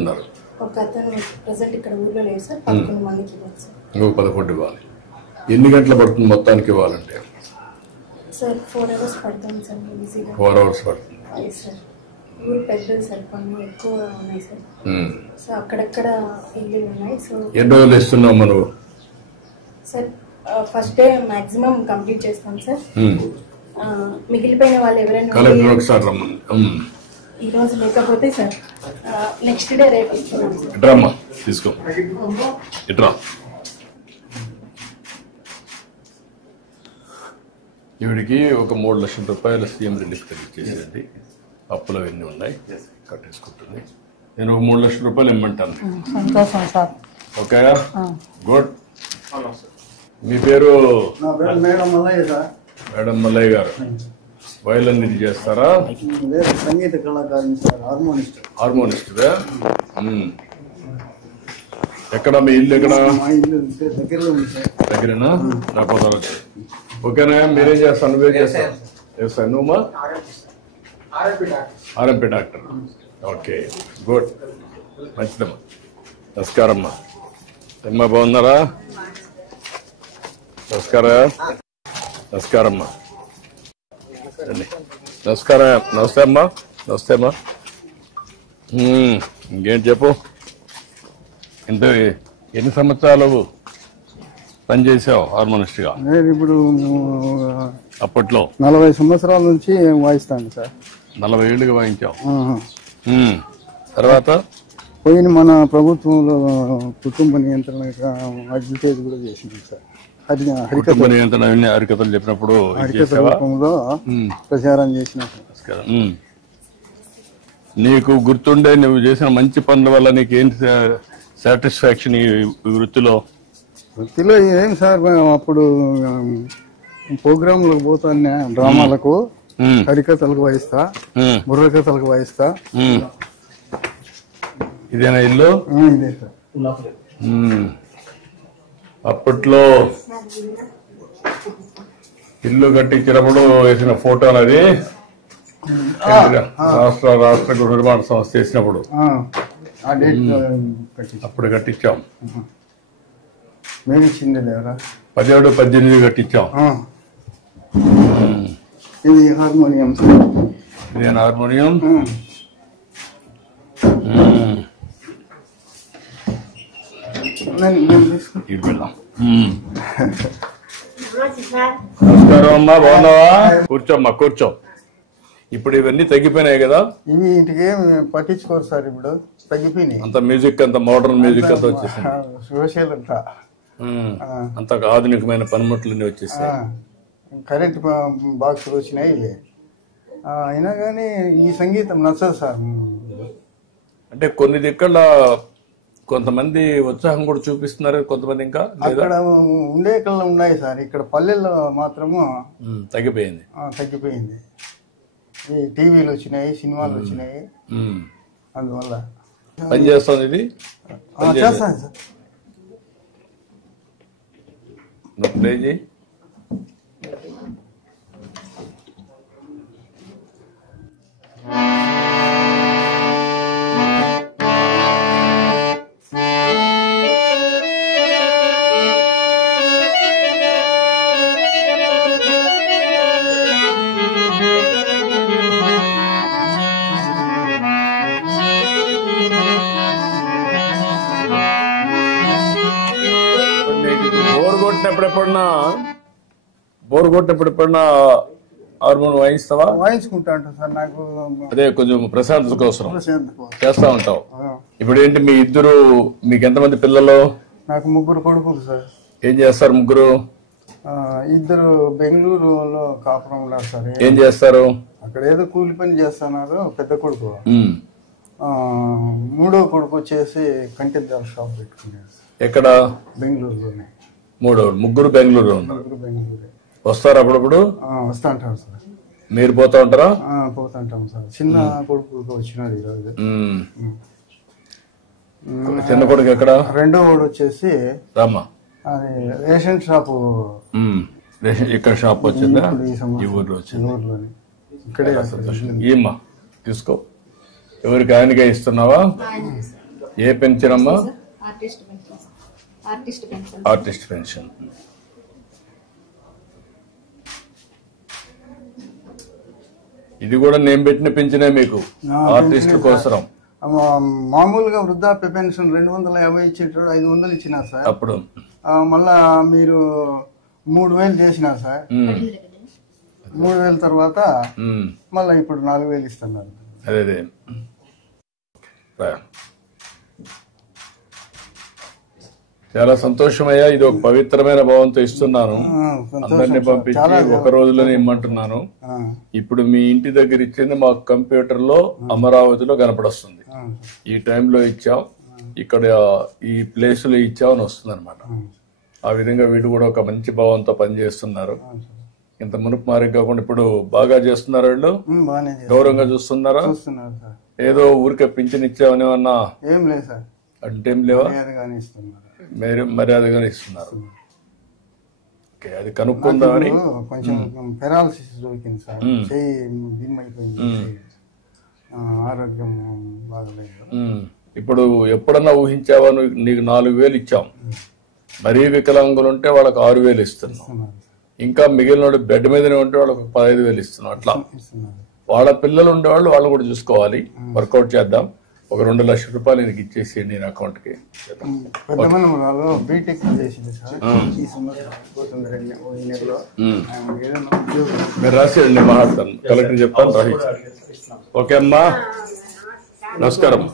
ఇస్తున్నారు? ఒక అతను ప్రెసెంట్ ఇక్కడ ఊర్లో లేదు సార్, 11 మందికి ఇవ్వాలి సార్. ఇంకో 11 ఇవ్వాలి. ఎన్ని గంటలు పడుతుంది మొత్తానికి ఇవ్వాలంటే? సార్ 4 hours పడుతుంది సార్ ఈజీగా. 4 hours పడుతుంది. సార్ ఊరు పెద్దది సార్, పనులు ఎక్కువ ఉన్నాయి సార్. సో అక్కడక్కడ ఇల్లు ఉన్నాయి. సో ఎన్ని రోజులు ఇస్తున్నావు మనం? Sir first day maximum complete చేస్తాం సార్. మిగిలిపోయిన వాళ్ళు ఎవరైనా ఈ రోజు లేకపోతే సార్ నెక్స్ట్ డే రేపు ఇస్తున్నాం సార్. డ్రామా తీసుకో ఇట్రా. ఈవిడికి ఒక 3 లక్షల రూపాయల సీఎం రిలీఫ్ ఇచ్చేసేది. అప్పులు అవన్నీ ఉన్నాయి, కట్టేసుకుంటుంది. నేను ఒక 3 లక్షల రూపాయలు ఇమ్మంటాను. సంతోషం సార్. Okay, good. మీ పేరు? మేడం మల్లయ్య సార్. మేడం మల్లయ్య గారు వయలిన్ ఇది చేస్తారా? సంగీత కళాకారుని సార్, హార్మోనిస్ట్. హార్మోనిస్ట్గా. ఎక్కడ మీ ఇల్లు? ఎక్కడ? మా ఇల్లు దగ్గరలో ఉంది సార్. దగ్గరేనా? నాకు ఓకేనా? మీరేం చేస్తాను? నువ్వేం చేస్తాను? చేస్తాను. నువ్వు ఆర్ఎంపీ డాక్టర్. ఓకే, గుడ్, మంచిదమ్మా. నమస్కారం అమ్మా. అమ్మా బాగున్నారా? నమస్కారం. నమస్కారం అమ్మా. నమస్కారం. నమస్తే అమ్మా. నమస్తే అమ్మా. ఇంకేంటి చెప్పు. ఇంత ఎన్ని సంవత్సరాలు పనిచేసావు హార్మోనిస్ట్గా? నేను ఇప్పుడు అప్పట్లో 40 సంవత్సరాల నుంచి వాయిస్తాను సార్. 40 ఏళ్ళుగా వాయించావు. తర్వాత పోయిన మన ప్రభుత్వంలో కుటుంబ నియంత్రణ అడ్వర్టైజ్ కూడా చేసింది సార్. కుటుంబ నియంత్రణ హరికథలు చెప్పినప్పుడు హరికథ రూపంలో ప్రచారం చేసిన. నీకు గుర్తుండే నువ్వు చేసిన మంచి పనుల వల్ల నీకు ఏంటి సాటిస్ఫాక్షన్ ఈ వృత్తిలో? వృత్తిలో ఏం సార్, అప్పుడు ప్రోగ్రాంలకు పోతాను, డ్రామాలకు, హరికథలకు వాయిస్తా, బుర్రకథలకు వాయిస్తా. ఇదేనా ఇల్లు? ఇదే సార్. అప్పట్లో ఇల్లు కట్టించినప్పుడు వేసిన ఫోటోలు అది రాష్ట్ర గృహ నిర్మాణ సంస్థ చేసినప్పుడు అప్పుడు కట్టించాం. మేము ఇచ్చింది లేవరా? 17, 18 కట్టించాం. ఇది హార్మోనియం. ఇదేనా హార్మోనియం? ఇది వెళ్దాం. నమస్కారం అమ్మా, బాగున్నావా? కూర్చోమ్మా, కూర్చో. ఇప్పుడు ఇవన్నీ తగ్గిపోయినాయి కదా? ఇవి ఇంటికి పట్టించుకోరు సార్, ఇప్పుడు తగ్గిపోయినాయి. అంత మ్యూజిక్, అంత మోడర్న్ మ్యూజిక్ అంతా వచ్చేసింది. సోషల్ అంతా అంత ఆధునికమైన పనిముట్లన్నీ వచ్చేసాయి. కరెంట్ బాక్సులు వచ్చినాయి. అయినా కానీ ఈ సంగీతం నచ్చదు సార్. అంటే కొన్ని దిక్కల కొంతమంది ఉత్సాహం కూడా చూపిస్తున్నారు, కొంతమంది ఇంకా అక్కడ ఉండే కళ్ళు ఉన్నాయి సార్. ఇక్కడ పల్లెల్లో మాత్రము తగ్గిపోయింది. ఈ టీవీలు వచ్చినాయి, సినిమాలు వచ్చినాయి, అందువల్ల పని చేస్తుంది. ఇది చేస్తాను సార్. ప్లే చేయి. బోర్ కొట్టినప్పుడు ఎప్పుడన్నా హార్మోన్ వాయిస్తావా? వాయించుకుంటా ఉంటాను సార్. నాకు అదే కొంచెం ప్రశాంతత కోసం చేస్తా ఉంటావు. ఇప్పుడు ఏంటి మీ ఇద్దరు, మీకు ఎంతమంది పిల్లలు? నాకు 3 కొడుకులు సార్. ఏం చేస్తారు ముగ్గురు? ఇద్దరు బెంగళూరులో కాపురం ఉన్నారు సార్. ఏం చేస్తారు అక్కడ? ఏదో కూలి పని చేస్తున్నారు పెద్ద కొడుకు. 3వ కొడుకు వచ్చేసి కంటిద్దాల షాప్ పెట్టుకున్నారు. ఎక్కడ? బెంగళూరులోనే. ముగ్గురు బెంగళూరులో ఉన్నారు. వస్తారు అప్పుడప్పుడు? వస్తా ఉంటారు సార్. మీరు పోతా ఉంటారా? పోతుంటాం సార్. చిన్న కొడుకు వచ్చినాడు ఈరోజు. చిన్న కొడుకు ఎక్కడ? 2వ వాడు వచ్చేసి రామా, అది రేషన్ షాపు. ఇక్కడ షాప్ వచ్చిందా? ఈ ఊర్లో వచ్చింది. ఇక్కడే. ఏమ్మా తీసుకో. ఎవరికి ఆయనకే ఇస్తున్నావా? ఏ పెన్షన్ అమ్మా? Artist pension. Artist pension. Artist pension. ఇది కూడా నేను పెట్టిన పెన్షనే మీకు, ఆర్టిస్ట్ కోసం. మామూలుగా వృద్ధాప్య పెన్షన్ 250 ఇచ్చేటప్పుడు 500 ఇచ్చినా సార్. అప్పుడు మళ్ళా మీరు 3000 చేసినా సార్. 3000 తర్వాత మళ్ళీ ఇప్పుడు 4000 ఇస్తున్నారు. అదే చాలా సంతోషమయ్యా. ఇది ఒక పవిత్రమైన భావంతో ఇస్తున్నాను. అందరినీ పంపించి ఒక రోజులోనే ఇమ్మంటున్నాను. ఇప్పుడు మీ ఇంటి దగ్గర ఇచ్చింది మాకు కంప్యూటర్ లో అమరావతిలో కనపడొస్తుంది. ఈ టైంలో ఇచ్చాం, ఇక్కడ ఈ ప్లేస్ లో ఇచ్చాం అని వస్తుంది అనమాట. ఆ విధంగా వీడు కూడా ఒక మంచి భావంతో పనిచేస్తున్నారు. ఇంత మునుపు మారి కాకుండా ఇప్పుడు బాగా చేస్తున్నారు. వాళ్ళు గౌరవంగా చూస్తున్నారా? ఏదో ఊరికే పింఛన్ ఇచ్చామని ఏమన్నా ఏం లేదు సార్, అంటే ఏం లేవా? మీరు మర్యాదగానే ఇస్తున్నారు. అది కనుక్కుందామని. కొంచెం పెరాలసిస్ దొరికింది సార్, చెయ్యి దిమ్మైపోయింది, ఆరోగ్యం బాగలేదు. ఇప్పుడు ఎప్పుడన్నా ఊహించావా? నీకు 4000 ఇచ్చాం, మరీ వికలాంగులు ఉంటే వాళ్ళకి 6000 ఇస్తున్నాం. ఇంకా మిగిలిన బెడ్ మీదనే ఉంటే వాళ్ళకి 15,000 ఇస్తున్నాం. అట్లా వాళ్ళ పిల్లలు ఉండేవాళ్ళు వాళ్ళు కూడా చూసుకోవాలి. వర్కౌట్ చేద్దాం. ఒక 2 లక్షల రూపాయలు నీకు ఇచ్చేసేయండి నేను అకౌంట్ కి. మీరు రాసేయండి, నేను మాట్లాడతాను. కలెక్టర్ చెప్తాను, రాయించాలి. ఓకే అమ్మా, నమస్కారం.